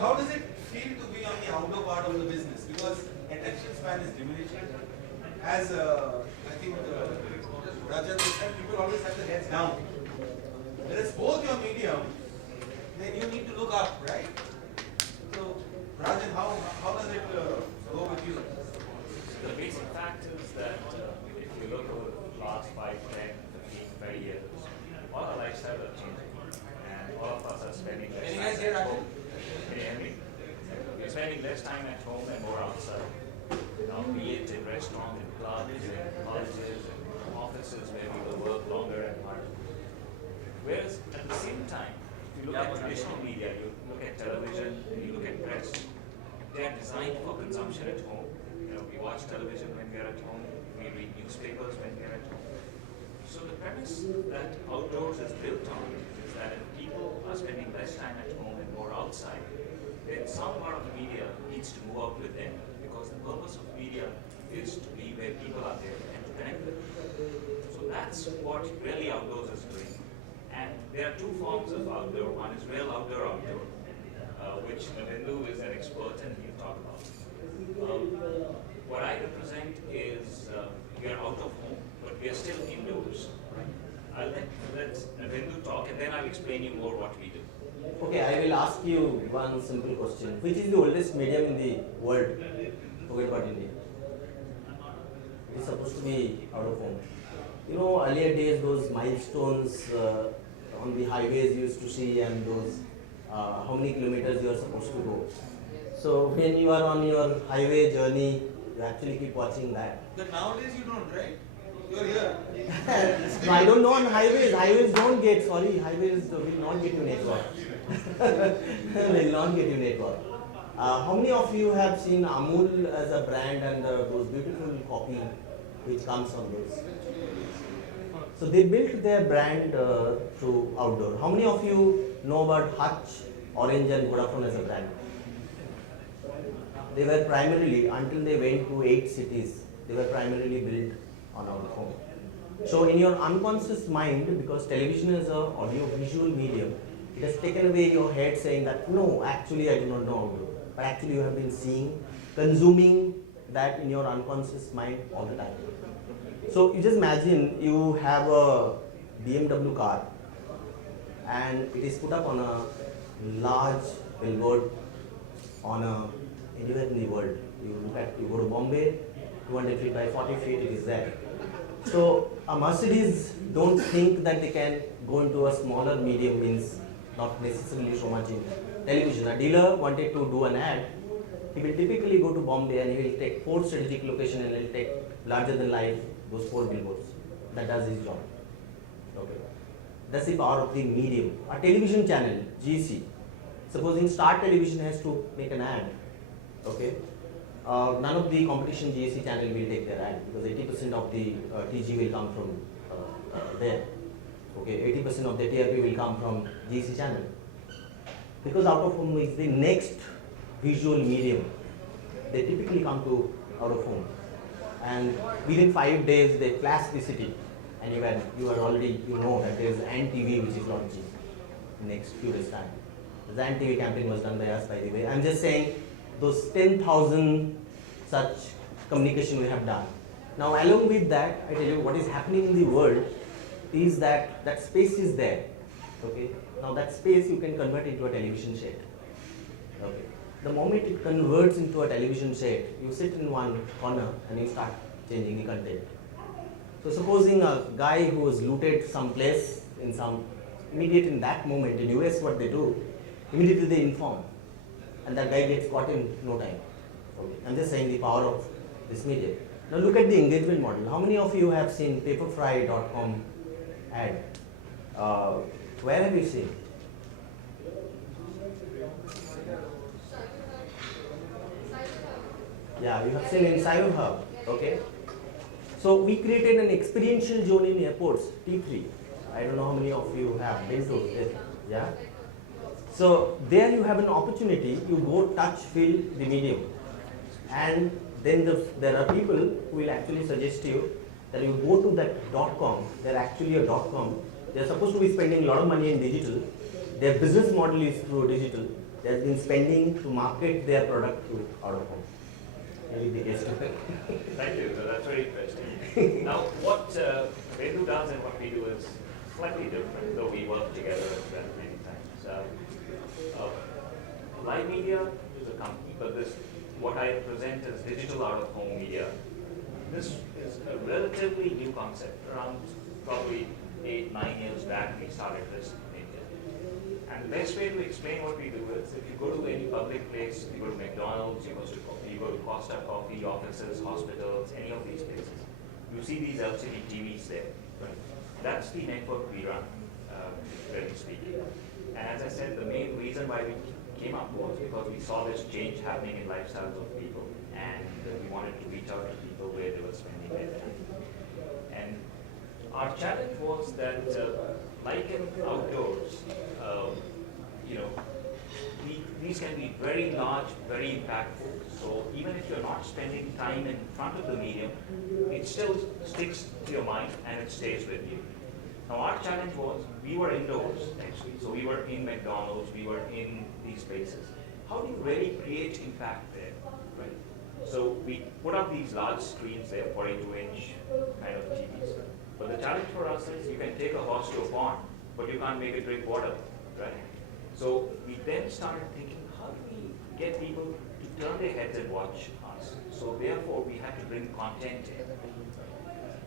how does it feel to be on the outdoor part of the business? Because attention span is diminishing. As I think Rajan said, people always have their heads down. Whereas both your medium, then you need to look up, right? So, Rajan, how does it go with you? The basic fact is that if you look over the last 5, 10, 15, 20 years, all our lifestyles are changing. And all of us are spending less time at home. Can you hear me? We're spending less time at home and more outside. Now, be it in restaurants, in clubs, in colleges, in offices where people work longer and harder. Whereas at the same time, if you look at traditional media, you look at television, you look at press, they are designed for consumption at home. We watch television when we are at home, we read newspapers when we are at home. So the premise that outdoors is built on is that if people are spending less time at home and more outside, then some part of the media needs to move out with them, because the purpose of media is to be where people are there and to connect with them. So that's what really outdoors is doing. And there are two forms of outdoor. One is real outdoor, which Navindu is an expert and he'll talk about. What I represent is we are out of home, but we are still indoors. I'll let Navindu talk, and then I'll explain you more what we do. Okay, I will ask you one simple question. Which is the oldest medium in the world? Forget about India. It is supposed to be out of home. You know, earlier days, those milestones on the highways you used to see, and those how many kilometers you are supposed to go. So when you are on your highway journey, you actually keep watching that. But nowadays you don't, right? You're here. No, I don't know on highways. Highways don't get, sorry, highways will not get you network. Will not get you network. How many of you have seen Amul as a brand and those beautiful coffee which comes on those? So they built their brand through outdoor. How many of you know about Hutch, Orange and Vodafone as a brand? They were primarily, until they went to 8 cities, they were primarily built on our home. So in your unconscious mind, because television is an audio-visual medium, it has taken away your head saying that, no, actually I do not know audio. But actually you have been seeing, consuming that in your unconscious mind all the time. So you just imagine you have a BMW car and it is put up on a large billboard on anywhere in the world. You go to Bombay, 200 feet by 40 feet, it is there. So a Mercedes don't think that they can go into a smaller medium, means not necessarily so much in television. A dealer wanted to do an ad, he will typically go to Bombay and he will take 4 strategic locations and he will take larger than life, those 4 billboards. That does his job. Okay. That's the power of the medium. A television channel, GC, supposing Star Television has to make an ad, okay, none of the competition GSC channel will take their ad, because 80% of the TG will come from there. Okay, 80% of the TRP will come from GSC channel. Because out of home is the next visual medium, they typically come to out of home. And within 5 days they flash the city, and you are already, you know that there is ANT TV which is launching next few days time. The ANT TV campaign was done by us, by the way. I'm just saying those 10,000 such communication we have done. Now along with that, I tell you what is happening in the world is that that space is there. Okay. Now that space you can convert into a television set. Okay. The moment it converts into a television set, you sit in one corner and you start changing the content. So supposing a guy who has looted some place in some immediate in that moment in US, what they do, immediately they inform, and that guy gets caught in no time. Okay. I'm just saying the power of this media. Now look at the engagement model. How many of you have seen paperfry.com ad? Where have you seen? Yeah, you have seen in Cyber Hub. Okay. So we created an experiential zone in airports, T3. I don't know how many of you have been to it. Yeah. So there you have an opportunity, you go touch, feel the medium. And then there are people who will actually suggest you that you go to that .com, they're actually a .com, they're supposed to be spending a lot of money in digital, their business model is through digital, They have been spending to market their product to out of home. Maybe the guest effect. Thank you. That's very interesting. Now, what Vedu does and what we do is slightly different, though we work together as well many times. Live media is a company, but this, what I present as digital out-of-home media, this is a relatively new concept. Around probably 8-9 years back, we started this in India. And the best way to explain what we do is, if you go to any public place, you go to McDonald's, you go to Costa Coffee, offices, hospitals, any of these places, you see these LCD TVs there. Right? That's the network we run, really speaking. And as I said, the main reason why we came up was because we saw this change happening in lifestyles of people, and we wanted to reach out to people where they were spending their time. And our challenge was that, like in outdoors, you know, these can be very large, very impactful. So even if you're not spending time in front of the medium, it still sticks to your mind and it stays with you. Now our challenge was, we were indoors actually, so we were in McDonald's, we were in these places. How do you really create impact there, right? So we put up these large screens there, 42-inch kind of TVs. But the challenge for us is, you can take a horse to a pond, but you can't make it drink water, right? So we then started thinking, how do we get people to turn their heads and watch us? So therefore we had to bring content in.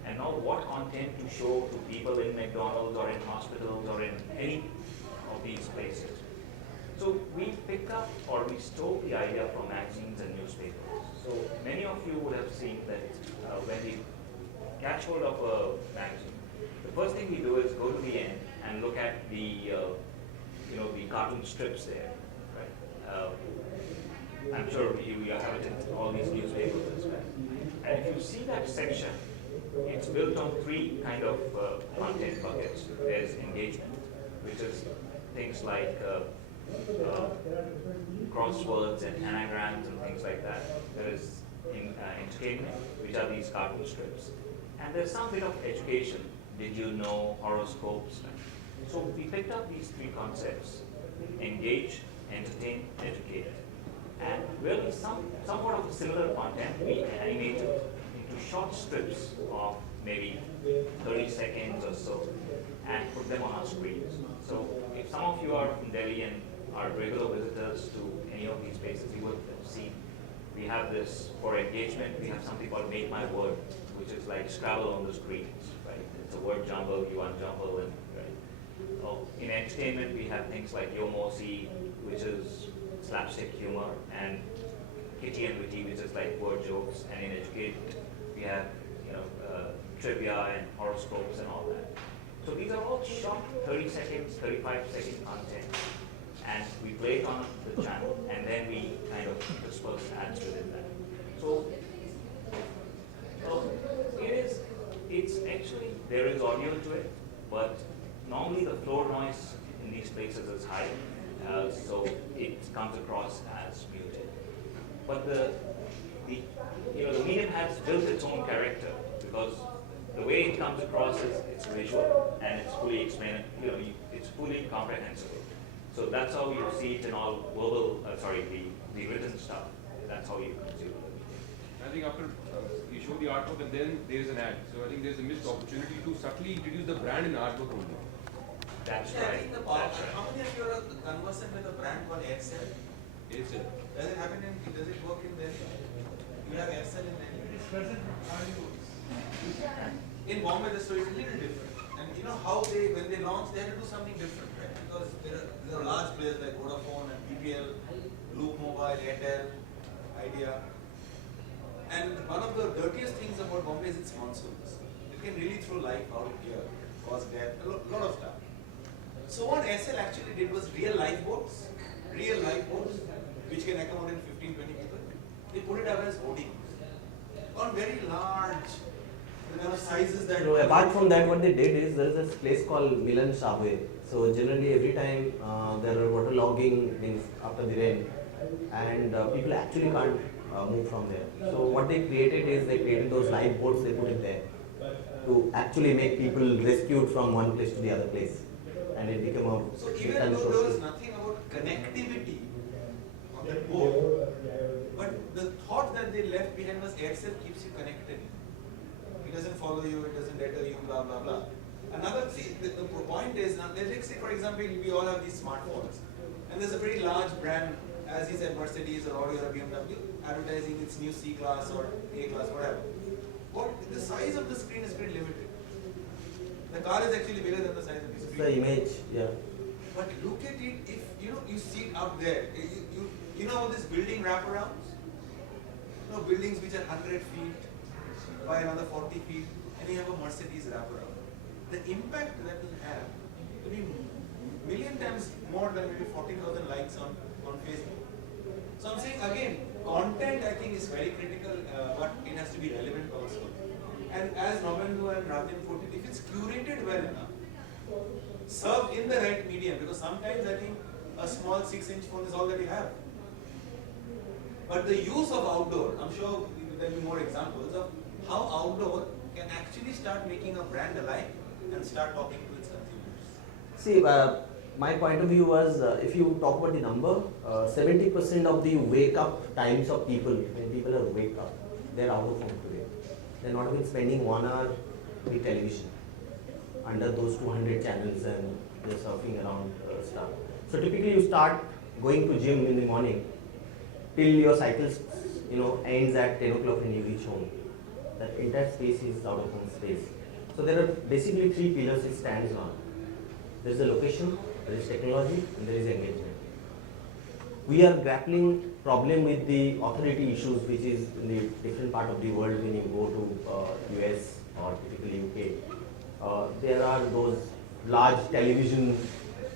And now what content to show to people in McDonald's or in hospitals or in any of these places. So we picked up, or we stole the idea from magazines and newspapers. So many of you would have seen that when we catch hold of a magazine, the first thing we do is go to the end and look at the the cartoon strips there, right? I'm sure we have it in all these newspapers as well. And if you see that section, it's built on three kind of content buckets. There's engagement, which is things like crosswords and anagrams and things like that. There is entertainment, which are these cartoon strips. And there's some bit of education. Did you know? Horoscopes. So we picked up these three concepts: engage, entertain, educate. And really somewhat of a similar content we animated into short strips of maybe 30 seconds or so and put them on our screens. So if some of you are from Delhi and are regular visitors to any of these places, you would have seen we have this for engagement. We have something called Make My Word, which is like Scrabble on the screens, right? It's a word jumble, you unjumble, and right. In entertainment, we have things like Yo Mosi, which is slapstick humor, and Kitty and Witty, which is like word jokes. And in educate, we have trivia and horoscopes and all that. So these are all short 30 seconds, 35-second content, and we play it on the channel, and then we kind of disperse ads within that. So it's actually, there is audio to it, but normally the floor noise in these places is high, so it comes across as muted. But the medium has built its own character, because the way it comes across is it's visual and it's fully explained. It's fully comprehensible. So that's how you see it in all verbal. The written stuff. That's how you consume it. I think after you show the artwork and then there is an ad. So I think there's a missed opportunity to subtly introduce the brand in artwork only. That's I right. think how many of you are conversant with a brand called Aircel? Aircel. Does it happen does it work in Delhi? You have Aircel in Delhi? It is present. In Bombay, the story is a little different. And you know how when they launched, they had to do something different, right? Because there are large players like Vodafone and PPL, Loop Mobile, Airtel, Idea. And one of the dirtiest things about Bombay is its monsoons. It can really throw life out of here, cause death, a lot of stuff. So what SL actually did was real lifeboats, which can accommodate 15-20 people. They put it up as hoardings on very large sizes that. So apart from that, what they did is there is a place called Milan Shabwe. So generally every time there are water logging means after the rain, and people actually can't move from there. So what they created is they created those lifeboats. They put it there to actually make people rescued from one place to the other place, and it became a so even though there was nothing about connectivity, they left behind was Aircel keeps you connected. It doesn't follow you, it doesn't letter you, blah blah blah. Another, see, the point is now, let's say for example, we all have these smartphones, and there's a pretty large brand, as he said, Mercedes or Audi or BMW, advertising its new C class or A class, whatever. The size of the screen is pretty limited. The car is actually bigger than the size of the screen. The image, yeah. But look at it, if you see it up there, you know this building wraparounds? You know, buildings which are 100 feet by another 40 feet, and you have a Mercedes wraparound. The impact that will have will be million times more than maybe 40,000 likes on Facebook. So I'm saying again, content I think is very critical, but it has to be relevant also. And as Nobendu and Rajan put it, if it's curated well enough, served in the right medium, because sometimes I think a small 6-inch phone is all that you have. But the use of outdoor, I'm sure there will be more examples of how outdoor can actually start making a brand alive and start talking to its consumers. See, my point of view was, if you talk about the number, 70% of the wake up times of people, when people are wake up, they're out of home today. They're not even spending 1 hour with television under those 200 channels, and they're surfing around stuff. So typically you start going to gym in the morning till your cycle ends at 10 o'clock when you reach home. That entire space is out of home space. So there are basically 3 pillars it stands on. There is the location, there is technology, and there is engagement. We are grappling problem with the authority issues, which is in the different part of the world when you go to US or typically UK. There are those large television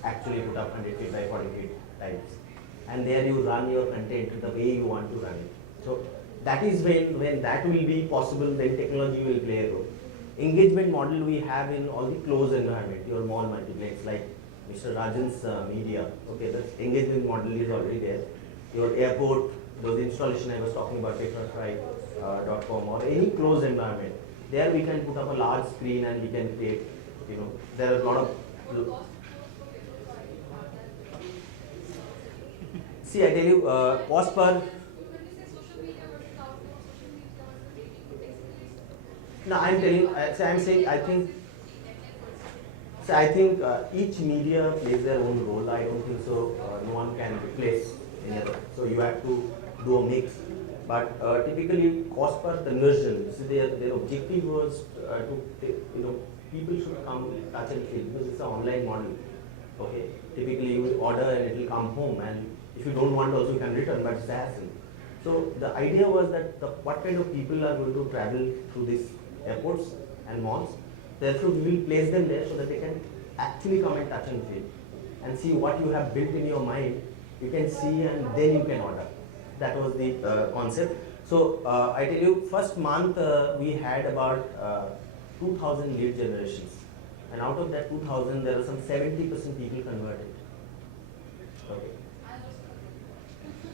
actually put up 100 feet by 40 feet types, and there you run your content the way you want to run it. So that is when that will be possible, then technology will play a role. Engagement model we have in all the closed environment, your mall multiplex, like Mr. Rajan's media. Okay, the engagement model is already there. Your airport, those installation I was talking about, paperfry.com or any closed environment. There we can put up a large screen and we can create, there are a lot of. See, I tell you, cost per. No, I'm telling. I'm saying. I think each media plays their own role. I don't think so. No one can replace any other. So you have to do a mix. But typically, cost per conversion. So their objective was to people should come touch and feel, because it's an online model. Okay. Typically, you will order and it will come home, and if you don't want, also you can return. But it's a hassle. So the idea was that what kind of people are going to travel through these airports and malls. Therefore, we will place them there so that they can actually come and touch and feel and see what you have built in your mind. You can see and then you can order. That was the concept. So I tell you, first month we had about 2,000 lead generations, and out of that 2,000, there are some 70% people converted. Okay.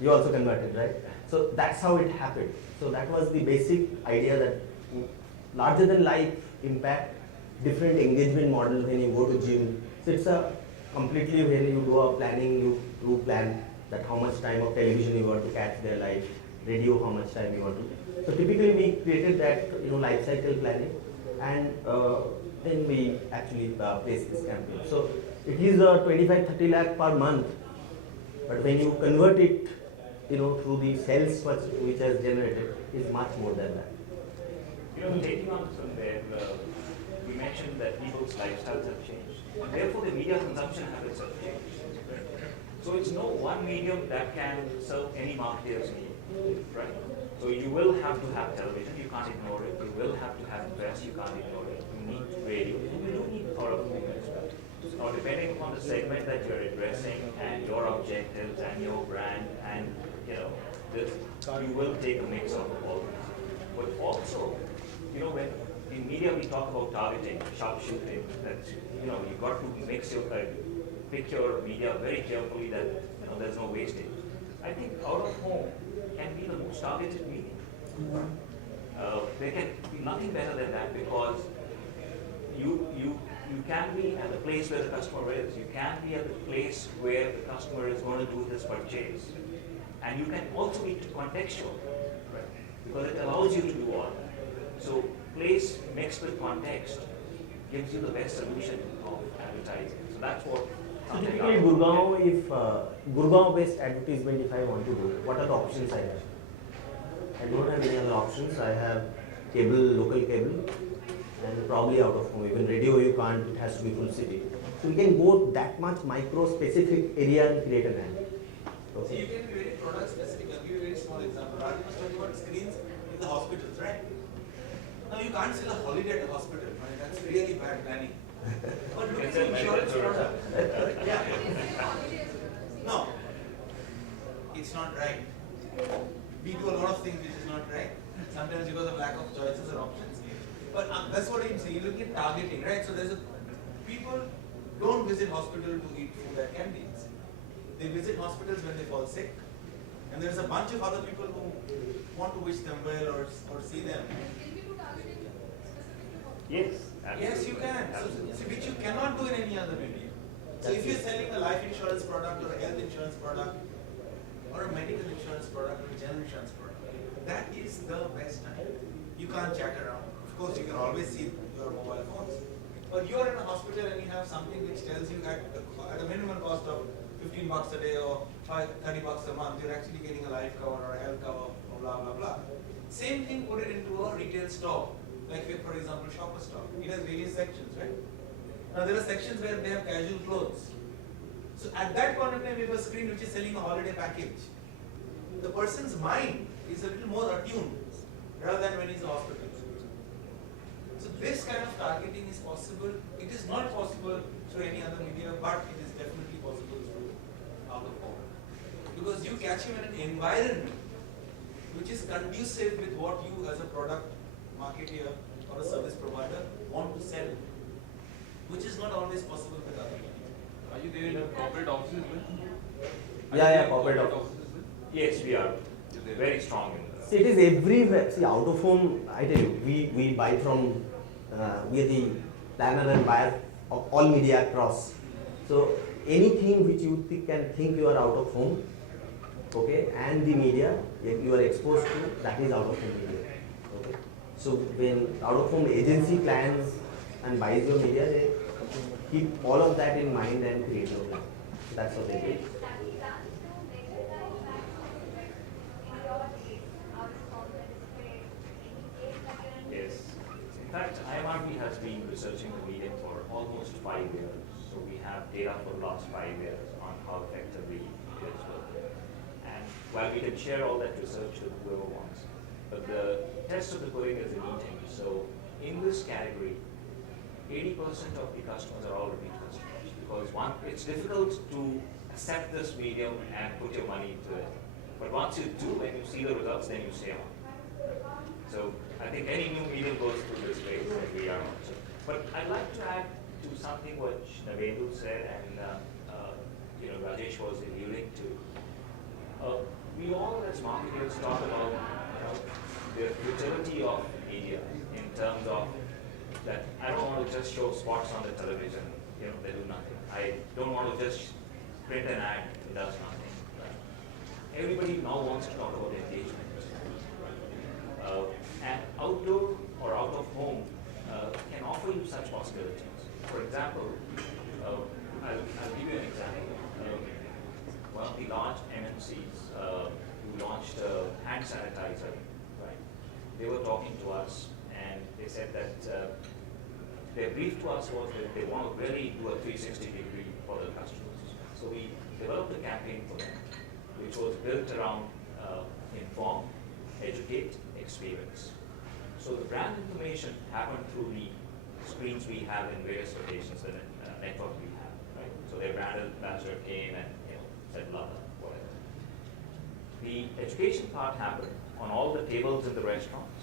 You also converted, right? So that's how it happened. So that was the basic idea, that larger than life impact, different engagement model when you go to gym. So it's a completely, when you do a planning, you plan that how much time of television you want to catch their life, radio how much time you want to. So typically we created that life cycle planning, and then we actually placed this campaign. So it is 25-30 lakh per month, but when you convert it through the sales which has generated, is much more than that. Taking on from there, we mentioned that people's lifestyles have changed, and therefore the media consumption habits have changed. So it's no one medium that can serve any marketer's need, right? So you will have to have television, you can't ignore it. You will have to have press, you can't ignore it. You need radio, you do need out of home as well. Now, depending upon the segment that you're addressing and your objectives and your brand and this, you will take a mix of all this. But also, when in media we talk about targeting, sharpshooting, that you got to pick your media very carefully, that there's no wastage. I think out of home can be the most targeted medium. There can be nothing better than that, because you can be at the place where the customer is. You can be at the place where the customer is going to do this purchase, and you can also be contextual. Right? because it allows you to do all that. So place mixed with context gives you the best solution of advertising. So that's what. So typically Gurgaon, if Gurgaon based advertisement if I want to do, what are the options I have? I don't have any other options. I have cable, local cable, and probably out of home. Even radio you can't, it has to be full city. So we can go that much micro specific area and create an ad. So you can be very product specific. I'll give you a very small example. Raj was talking about screens in the hospitals, right? Now you can't sell a holiday at a hospital. Right? That's really bad planning. But look at the insurance product. Yeah. No, it's not right. We do a lot of things which is not right. Sometimes because of lack of choices or options. But that's what I'm saying. You look at targeting, right? So people don't visit hospital to eat food at canteens. They visit hospitals when they fall sick. And there's a bunch of other people who want to wish them well or see them. Yes. Yes, you can. So, which you cannot do in any other medium. So if you're selling a life insurance product or a health insurance product or a medical insurance product or a general insurance product, that is the best time. You can't chat around. Of course, you can always see your mobile phones. But you're in a hospital and you have something which tells you at a minimum cost of $15 a day or $30 a month, you're actually getting a life cover or a health cover or blah, blah, blah. Same thing, put it into a retail store. Like, for example, Shopper Stop. It has various sections, right? Now, there are sections where they have casual clothes. So, at that point of time, we have a screen which is selling a holiday package. The person's mind is a little more attuned rather than when he's in hospital. So, this kind of targeting is possible. It is not possible through any other media, but it is definitely possible through out of home. Because you catch him in an environment which is conducive with what you as a product marketer or a service provider want to sell, which is not always possible with other media. Are you there in corporate offices? Yeah, corporate offices. Yes, we are very strong in that. See, it is everywhere. See, out of home, I tell you, we buy from, we are the planner and buyer of all media across. So, anything which you can think you are out of home, okay, and the media you are exposed to, that is out of home media. Okay. So, when out of home agency plans and buys your media, they keep all of that in mind and create your plan. That's what they do. Yes. In fact, IMRB has been researching the medium for almost 5 years. So we have data for the last 5 years on how effectively it is working. And while we can share all that research with whoever wants, but the test of the pudding is in eating. So in this category, 80% of the customers are all repeat customers because one, it's difficult to accept this medium and put your money into it. But once you do and you see the results, then you stay on. So I think any new medium goes through this phase and we are on. But I'd like to add to something which Navendu said and Rajesh was alluding to. We all as marketers talk about the utility of media in terms of that I don't want to just show spots on the television, they do nothing. I don't want to just print an ad, it does nothing. Everybody now wants to talk about engagement. And outdoor or out of home can offer you such possibilities. For example, I'll give you an example. One of the large MNCs who launched a hand sanitizer, right? They were talking to us and they said that their brief to us was that they want to really do a 360-degree for their customers. So we developed a campaign for them, which was built around inform, educate, experience. So the brand information happened through the screens we have in various locations and network we have, right? So their brand ambassador came and said love it, whatever. The education part happened on all the tables in the restaurants.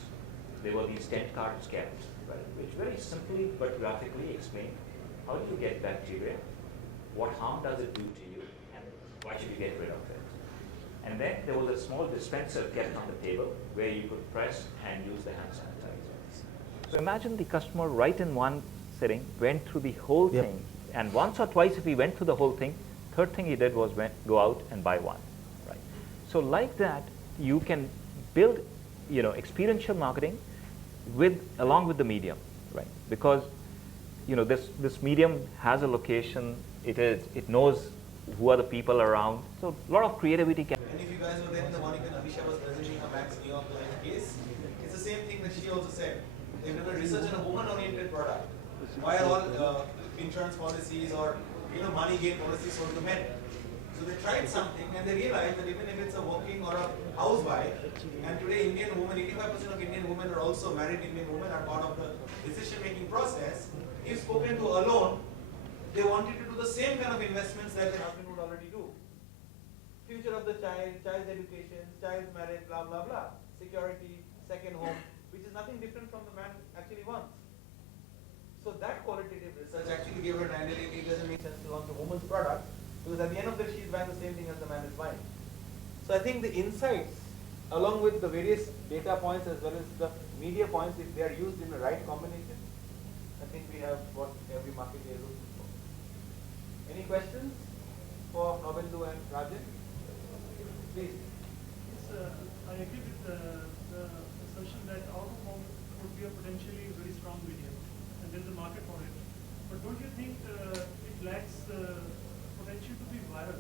There were these tent cards kept, right, which very simply but graphically explained how do you get bacteria, what harm does it do to you, and why should you get rid of it. And then there was a small dispenser kept on the table where you could press and use the hand sanitizer. So imagine the customer right in one sitting went through the whole thing, and once or twice if he went through the whole thing, third thing he did was go out and buy one. Right? So like that, you can build experiential marketing along with the medium, right? Because this medium has a location. It knows who are the people around. So a lot of creativity can. And if you guys were there in the morning when Amisha was presenting her Max New York Life case, it's the same thing that she also said. They've done a research on a woman-oriented product. Why are all insurance policies or money gain policies sold to men? So they tried something and they realized that even if it's a working or a housewife, and today Indian women, 85% of Indian women are also married Indian women, are part of the decision-making process. If spoken to alone, they wanted to do the same kind of investments that their husband would already do. Future of the child, child's education, child's marriage, blah, blah, blah. Security, second home, which is nothing different from the man actually wants. So that qualitative research actually gave her an idea. It doesn't make sense to launch a woman's product because at the end of the day, she's buying the same thing as the man is buying. So I think the insights, along with the various data points as well as the media points, if they are used in the right combination, I think we have what every marketer is looking for. Any questions for Nobendu and Rajan? Please. Yes, I agree with the assertion that out of home would be a potentially very strong medium, and there's a market for it. But don't you think it lacks potential to be viral?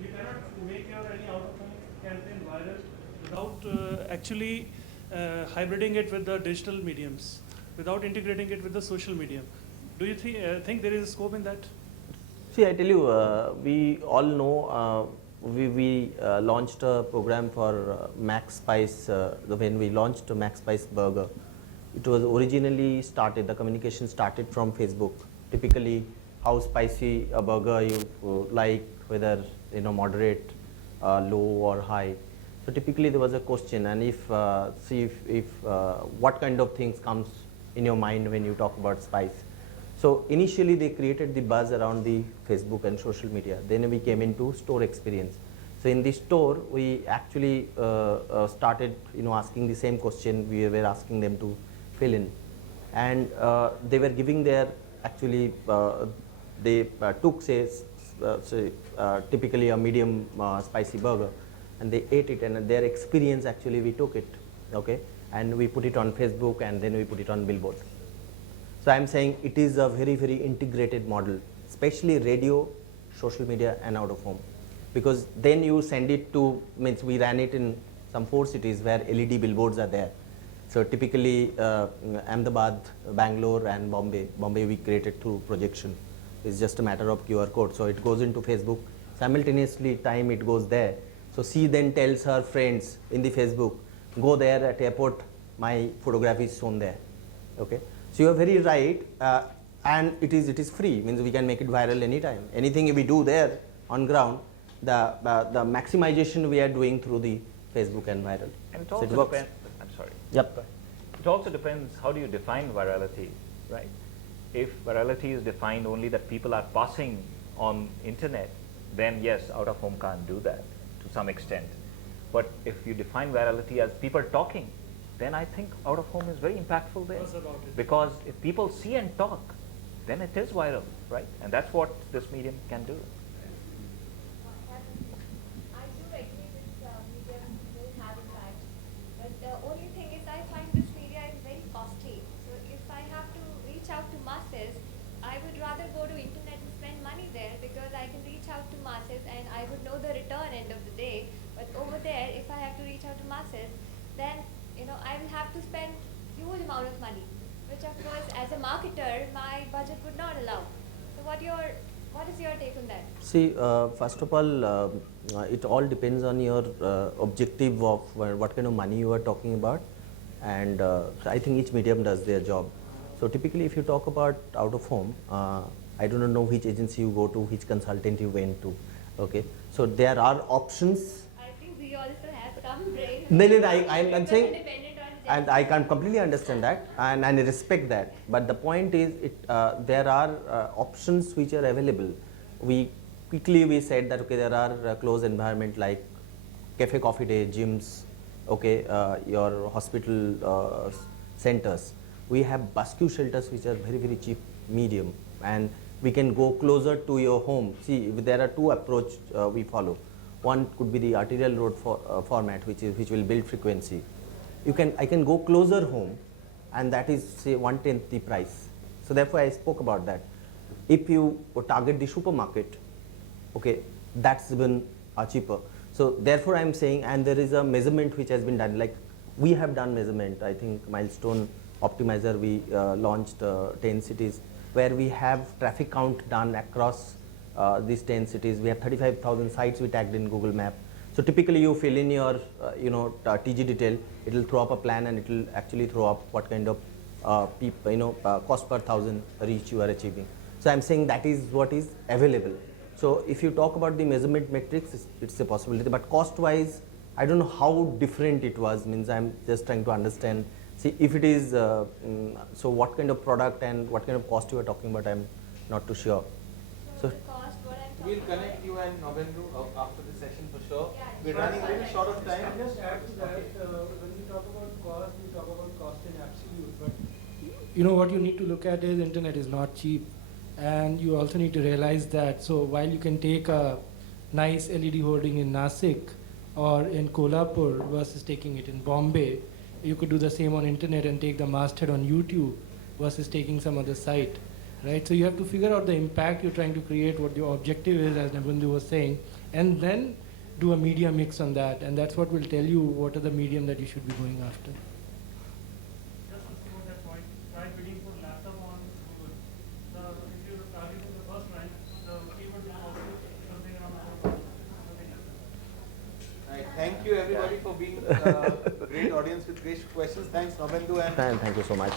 You cannot make your any out of home campaign viral without actually hybriding it with the digital mediums, without integrating it with the social medium. Do you think there is a scope in that? See, I tell you, we all know we launched a program for Max Spice. When we launched Max Spice Burger, it was originally started, the communication started from Facebook. Typically, how spicy a burger you like, whether moderate, low or high. So typically there was a question, and if what kind of things comes in your mind when you talk about spice. So initially they created the buzz around the Facebook and social media. Then we came into store experience. So in the store, we actually started asking the same question we were asking them to fill in. And they were giving their, actually, they took typically a medium spicy burger, and they ate it, and their experience actually we took it, okay, and we put it on Facebook, and then we put it on billboard. So I'm saying it is a very, very integrated model, especially radio, social media, and out of home, because then you send it to, means we ran it in some 4 cities where LED billboards are there. So typically Ahmedabad, Bangalore, and Bombay. Bombay we created through projection. It's just a matter of QR code. So it goes into Facebook. Simultaneously time it goes there. So she then tells her friends in the Facebook, go there at airport, my photography is shown there. Okay. So you are very right, and it is free, means we can make it viral anytime. Anything we do there on ground, the maximization we are doing through the Facebook and viral. And it so also it works. depends. I'm sorry. Yep. It also depends how do you define virality, right? If virality is defined only that people are passing on internet, then yes, out of home can't do that to some extent. But if you define virality as people talking, then I think out of home is very impactful there. Because if people see and talk, then it is viral, right? And that's what this medium can do. I do agree with medium will have impact, but the only thing is I find this media is very costly. So if I have to reach out to masses, I would rather go to internet and spend money there because I can reach out to masses and I would know the return end of the day. But over there, if I have to reach out to masses, then I will have to spend huge amount of money, which of course as a marketer my budget would not allow. So what is your take on that? See, first of all, it all depends on your objective of what kind of money you are talking about, and I think each medium does their job. So typically if you talk about out of home, I do not know which agency you go to, which consultant you went to, okay. So there are options. I think we also have some brain. No, I'm saying, and I can completely understand that, and I respect that. But the point is, there are options which are available. We said that okay, there are closed environment like cafe, coffee day, gyms, okay, your hospital centers. We have rescue shelters which are very, very cheap, medium, and we can go closer to your home. See, there are 2 approaches we follow. One could be the arterial road format, which will build frequency, I can go closer home, and that is say 1/10 the price. So therefore I spoke about that. If you target the supermarket, okay, that's even cheaper. So therefore I am saying, and there is a measurement which has been done, like we have done measurement, I think Milestone Optimizer, we launched 10 cities where we have traffic count done across these 10 cities. We have 35,000 sites we tagged in Google Map. So typically you fill in your TG detail, it will throw up a plan, and it will actually throw up what kind of cost per thousand reach you are achieving. So I'm saying that is what is available. So if you talk about the measurement metrics, it's a possibility, but cost wise, I don't know how different it was. Means I'm just trying to understand. See, if it is, so what kind of product and what kind of cost you are talking about, I'm not too sure. So the cost, what I'm talking We'll connect about- you and Nobendru after the session for sure. Yeah, We're sure. running very short of time. I'll just add to that, when we talk about cost, we talk about cost in absolute, but you know what you need to look at is internet is not cheap, and you also need to realize that. So while you can take a nice LED hoarding in Nasik or in Kolhapur versus taking it in Bombay, you could do the same on internet and take the masthead on YouTube versus taking some other site, right? So you have to figure out the impact you're trying to create, what your objective is, as Nabundu was saying, and then do a media mix on that, and that's what will tell you what are the medium that you should be going after. Just to support that point, try bidding for laptop on Google. If you're targeting the first rank, the keyword will also be something around something like that. Right. Thank you everybody for being a great audience with great questions. Thanks Nobendu and And thank you so much.